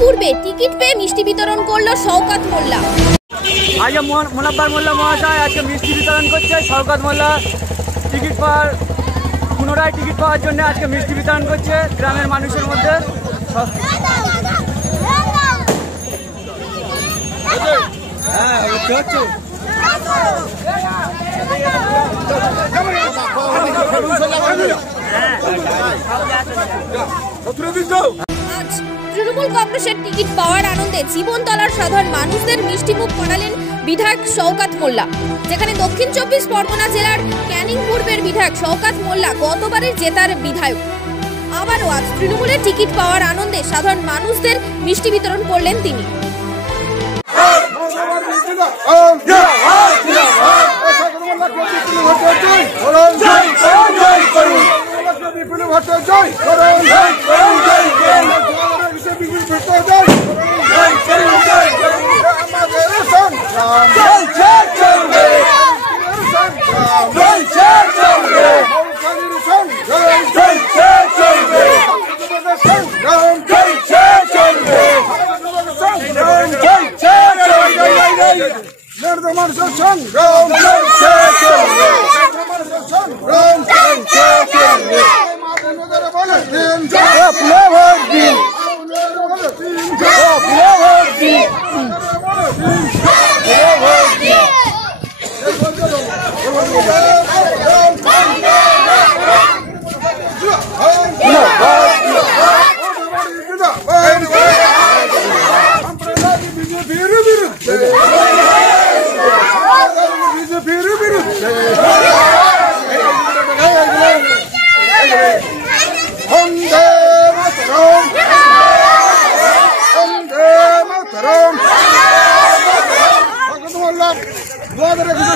পূর্বে টিকিট পেয়ে মিষ্টি বিতরণ করলো শওকত মোল্লা। আজ মোনাব্বার মোল্লা মহাশয় আজকে মিষ্টি বিতরণ করছে। শওকত মোল্লা টিকিট পাওয়ার পুনরায় টিকিট পাওয়ার জন্য আজকে মিষ্টি বিতরণ করছে গ্রামের মানুষের মধ্যে। আজ তৃণমূল কংগ্রেসের টিকিট পাওয়ার আনন্দে জীবনতলার সাধারণ মানুষদের মিষ্টিমুখ করালেন বিধায়ক শওকত মোল্লা। যেখানে দক্ষিণ 24 পরগনা জেলার ক্যানিং পূর্বের বিধায়ক শওকত মোল্লা গতবারের জেতার বিধায়ক আবারও আজ তৃণমূলের টিকিট পাওয়ার আনন্দে সাধারণ মানুষদের মিষ্টি বিতরণ করলেন তিনি।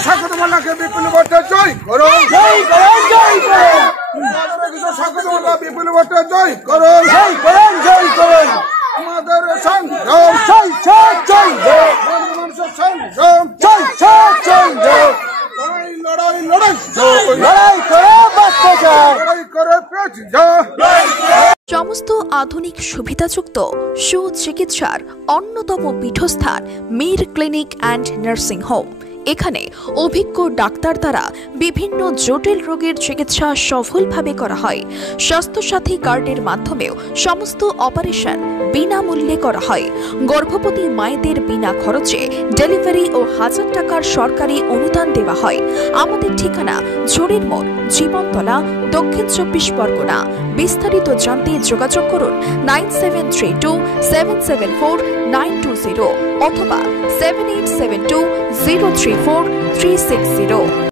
শওকত মোল্লাকে বিপুল ভোটে জয় করুন, শওকত মোল্লা বিপুল ভোটে জয় করুন, আমাদের সংগ্রাম মানুষের সংগ্রাম লড়াই করে পেট যায়। সমস্ত আধুনিক সুবিধাযুক্ত সুচিকিৎসার অন্যতম পীঠস্থান Mir clinic and nursing home. এখানে অভিজ্ঞ ডাক্তার দ্বারা বিভিন্ন জটিল রোগের চিকিৎসা সফলভাবে করা হয়। স্বাস্থ্যসাথী কার্ডের মাধ্যমেও সমস্ত অপারেশন বিনামূল্যে করা হয়। গর্ভবতী মায়েদের বিনা খরচে ডেলিভারি ও 1000 টাকার সরকারি অনুদান দেওয়া হয়। আমাদের ঠিকানা ঝুড়ির মোড়, জীবনতলা, দক্ষিণ 24 পরগনা। বিস্তারিত জানতে যোগাযোগ করুন 9732774920 অথবা 7872034360।